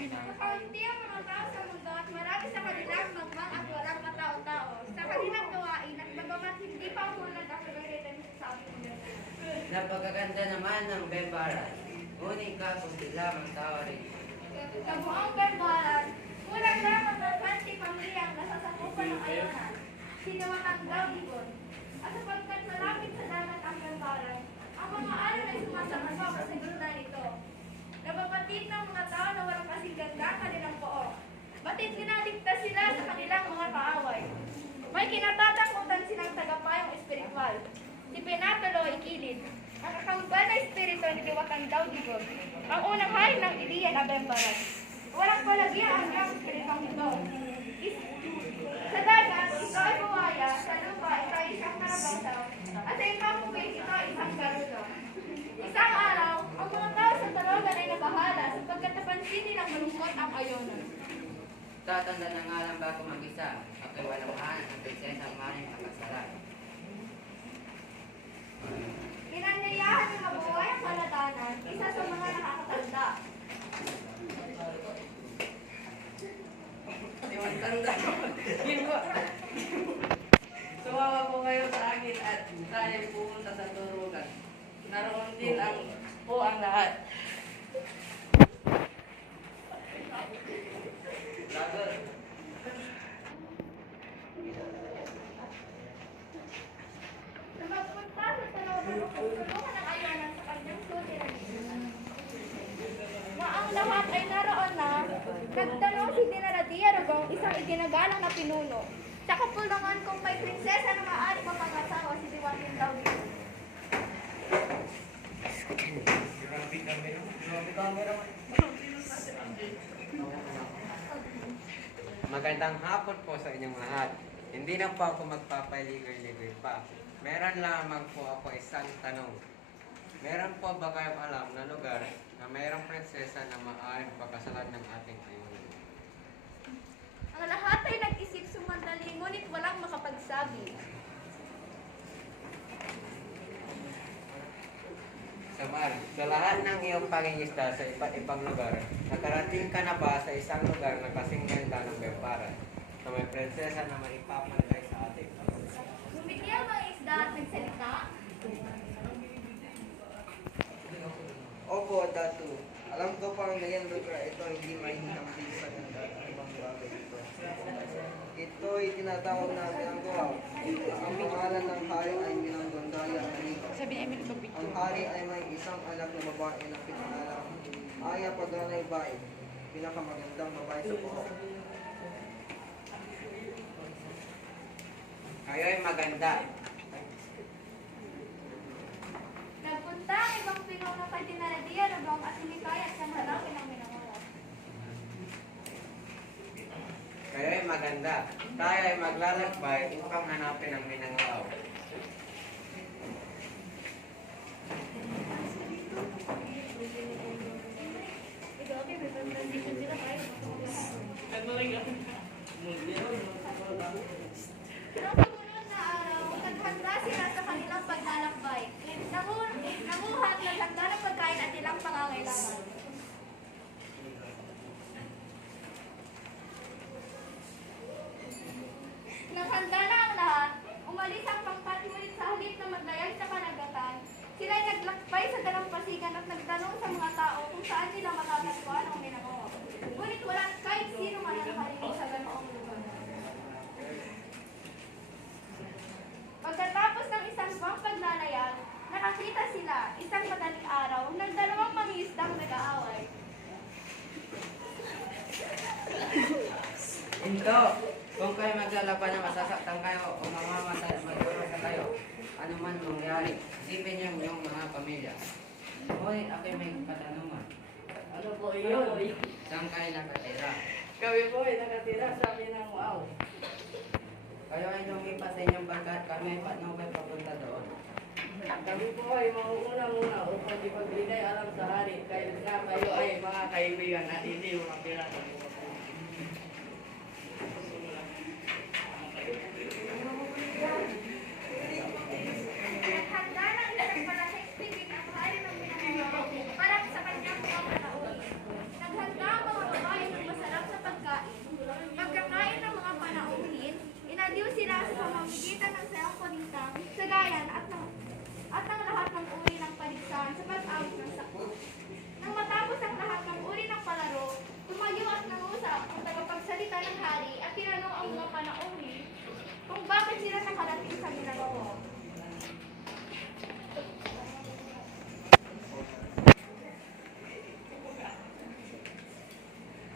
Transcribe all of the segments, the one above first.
Kaunti ang mga tao sa mundo at marami sa kanilang magmang at walang katao-tao. Sa kanilang gawain at bagamat hindi pa umulan ang kagalitan sa aming mundo. Napakaganda naman ng Bembaran. Ngunit ka kung di lamang tao rin. Sa buong Bembaran, kulang lamang ng 20 pamilyang nasasakupan ng ayunan. Sinawatang daw ibon. At sapagkat malapit sa dagat ang Bembaran, ang mga alon ay sumasama sa seguridad nito. Nababatid ng mga tao na walang kasing ganda ang kanilang pook. Batid sinaligtas sila sa kanilang mga kaaway. May kinatatakutan silang tagapayong espiritual. Si Penatolo Ikilid, ang kakambal na espiritu ni Diwakang Daudibog, ang unang hari ng Ilian Abembaran. Walang palagyan ang iyong espiritong ito. Sa dagat, ikaw ay buwaya, sa lupa, ikaw ay isang karabataw, at sa ikaw bukid, ikaw ay isang garulo. Isang araw, ang mga tao sa Tarogan ay nabahala sapagkat napansin nilang malungkot ang ayunan. Tatanda na nga lang bago mag-isa. Ako'y walang mahan ang prinsesa ang maring makasalan. Inanyayahan ng mabuhay ang kaladanan, isa sa mga nakakatanda. Tanda. Sumawa po kayo sa akin at tayo pumunta sa turugan. Naroon din ang lahat. Na magpunta sa Tarogan upang tulungan ang ayunan sa kanyang suliranin. Ang lahat ay naroon na, nagtanong si Dinaradia Rugong, isang iginagalang na pinuno. Sa kapulungan kung may prinsesa na maaari mapangasawa si Diwakang Daudibog. Magandang hapon po sa inyong lahat. Hindi na po ako magpapaligoy-ligoy pa. Meron lamang po ako isang tanong. Meron po ba kayong alam na lugar na mayroong prinsesa na maaaring pagkasalan ng ating ayunan? Ang lahat ay nag-isip sumandali, ngunit walang makapagsabi. Samar, sa lahat ng iyong pangingisda sa iba't ibang lugar, nakarating ka na ba sa isang lugar na kasing ganda ng Bembaran na may prinsesa na maipapalagay sa ating ayunan? Bumiti ang mga isda at nagsalita. Opo, Datu. Alam ko pang ngayon lugar ito hindi mahihambing sa ganda at ibang bagay ito. Ito'y tinatawag na Binangguaw. Ang pangalan ng hari ay Binanggondaya Anigo. Ang hari ay may isang anak na babae na pinangalang Aya Padronay Bay, pinakamagandang babae sa buhok. Kayo'y maganda. Nagpunta ang ibang pinuno kay Dinaradia Rugong at hindi kaya siyang halawin ang minangawa. Kayo'y maganda. Tayo ay maglalakbay upang hanapin ang minanglaw. Noong sumunod na araw, naghanda sila sa kanilang paglalakbay. Nanguha at naghanda ng pagkain at ilang pangangailangan. Nang handa na ang lahat, umalis ang pangpatimulit sa halip na maglayag sa panagatan. Sila ay naglakbay sa dalampasigan at nagtanong sa mga tao kung saan nila matatagpuan ang minangawa. Ngunit wala kahit sino man ang nakarinig sa ganoong lugar. Pagkatapos ng isang buwang paglalayag, nakakita sila isang madaling araw ng dalawang mangingisdang nag-aaway. Hinto! Kung kayo maglalaban na masasaktan kayo o mamamatay at magdurusa kayo, ano man mangyari, isipin niyo yung mga pamilya. Ngunit ako'y may katanungan. Ano po iyon? Saan kayo nakatira? Kami po ay nakatira sa Binangguaw. Kayo ay lumipas sa inyong barka at kami ay patnubay papunta doon. Kami po ay mauuna muna upang ipagbigay alam sa hari kayo na kayo ay mga kaibigan at hindi mga pirata. Naghanda ng isang malaking piging ang hari ng minangawa para sa kanyang mga panahon. Naghanda ang mga babae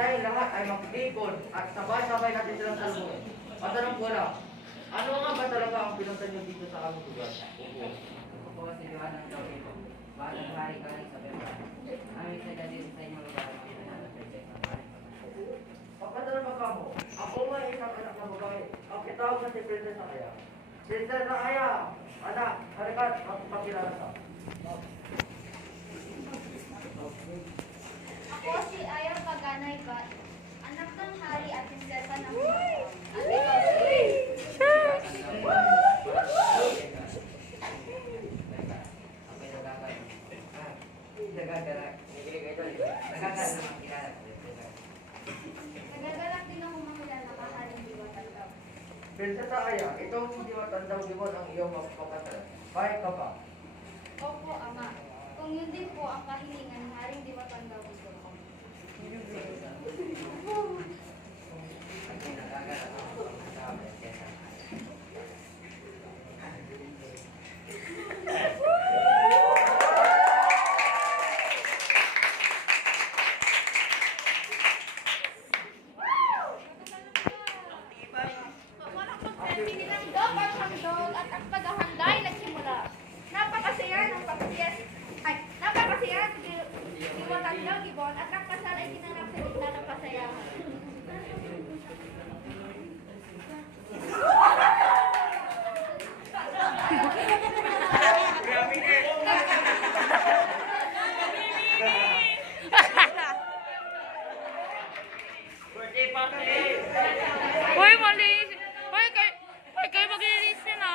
tayong lahat ay maglikod at sabay-sabay natin silang salubungin. Matanong ko lang, ano nga ba talaga ang pinunta niyo dito sa aming lugar? Ako po si Johanan Dawido. Balang hari galing sa Bebra. Aming sa dali sa inyong lugar. Pagkadala ba ka mo? Ako nga ay isang anak na babae. Ang kitawag na si Princess Aya. Princess Aya! Anak, halikat, magpapakilala ka. Ako si Aya Paganay Bat, anak ng hari at prinsesa ng Hong At ikaw si Nagagalak din ako makilala ka, Haring Diwatan daw. Princess Aya, itong hindi matandang limon ang iyong mapapakatan. Kahit ka pa. Opo, Ama. Kung yun din po ang kahilingan ng Haring Diwatan daw gusto ko. Tinanggaw ang handog at ang paghahanda ay nagsimula. Napakasaya ng pagkiyas. Napakasaya ng Diwatan daw, Gibon, at ang kasal ay ginanap sa gitna ng kasayahan. Hoy, mali! Hoy, kayo maglinis na na.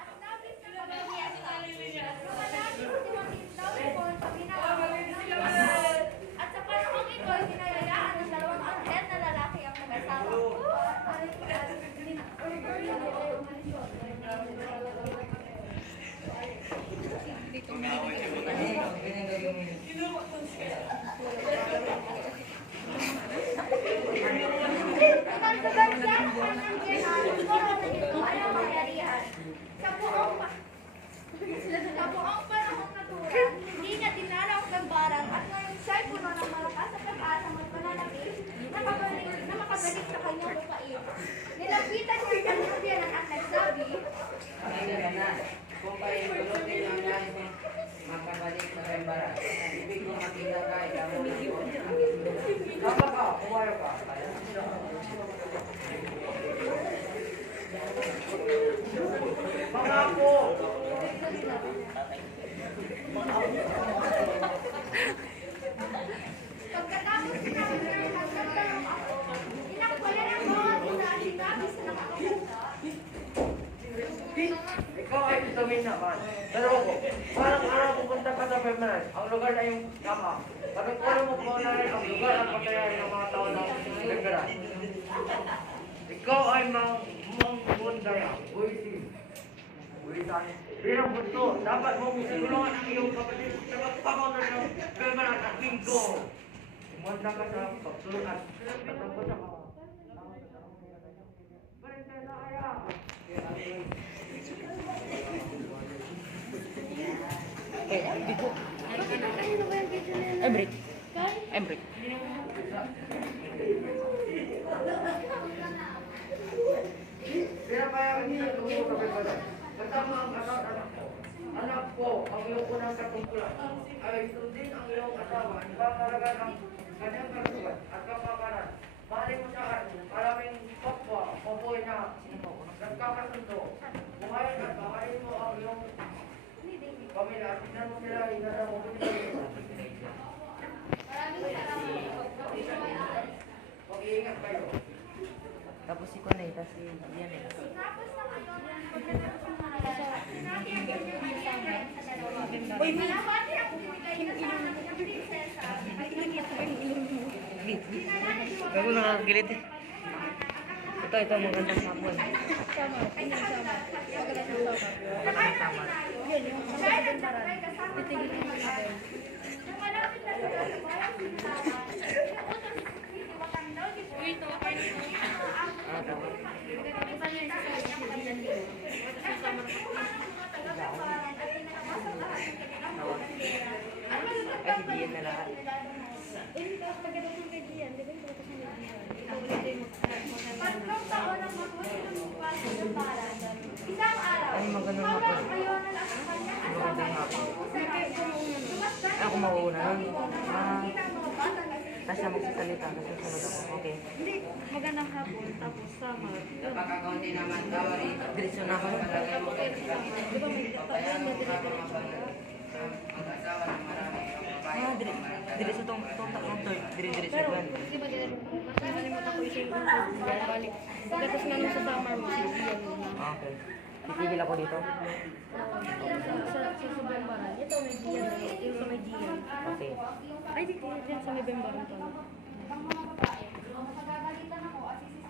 At nabis na pagkiyas. Lumalapit si Joaquin daw, Gibon, sa pinakawalan ng Diwatan. At sa panahong ito, ay sinayayaan ng dalawang anghel na lalaki ang mag-asawa. Pinagsabansan ang ananggihan, korona nito ay ang mangyarihan. Sa buong panahong natural, hindi niya dinalaw ang gambaran at ngayon siya'y puno ng malakas sa pag-asa magpananakit na makabalik sa kanyang lupain. Nilapitan niya ang kalubyanan at nagsabi, Kung kayo tulutin ang nais makabalik sa Bebra, ibig ko makita ka ikaw Tama ka, umayo ka. Mga apo! pagkatapos sinabi niya ang hanggang ako, tinakbayan ang mga tuna at sinabi sa nakakaganda, Ikaw ay vitamin naman. Dalawa ko, parang araw pupunta ka sa Femenas. Ang lugar na yung kama. Pagkakala mo po na rin ang lugar at patayan ng mga tao ng Bebra. Ikaw ay mangundaya. Buisin. Buisan. Bilang bunto, dapat mong tulungan ang iyong kapatid sa pagpapaunod ng Bebra at Bingo. Umanda ka sa pagtulungan. Katapos sa mga. Prinsesa Aya! Embrick. Pinapayagan niya ang tungkol sa Bebra. Kasama ang anak ko. Anak ko, ang iyong unang katungkulan ay sundin ang iyong asawa. Ipapalaga ng kanyang kalusugan at kapakanan. Mahalin mo siya at maraming kapwa, popoy na nagkakasundo. Buhayin at mahalin mo ang iyong pamilya at tignan mo sila hinala mo. maraming salamat. Mag-iingat kayo. Tapos si Kunay, tapos si yan eh. Tapos na ngayon, pagkatapos ng mga at sinabi ang kanyang mangyayari sa dalawa. Malabati ang bumigay kasama ng prinsesa ay Gago nakakagilid eh. Ito, magandang hapon. Ay, hindi yan na lahat. Tapos siya magsasalita, tapos susunod ako. Okay. Hindi, magandang hapon, tapos summer. Yun. Napakakunti naman daw rito. Diretso na ako. Palagay mo Okay, summer. Di ba may papayagan mo dito ba mag-asawa ng marami ang babae? Ah, diretso tong counter. Diretso Pero, yan. di ba ganun? Nakalimutan ko isang yung balik. Pagkatapos nga nung sa summer mo, siya muna. Okay. Titigil ako dito. Sa Bembaran. Ito may Gian. Yung sa may Gian. Okay. Ay, di ko yan sa may Bembaran pa. Ang mga babae, kung magagalitan ako, at sisisi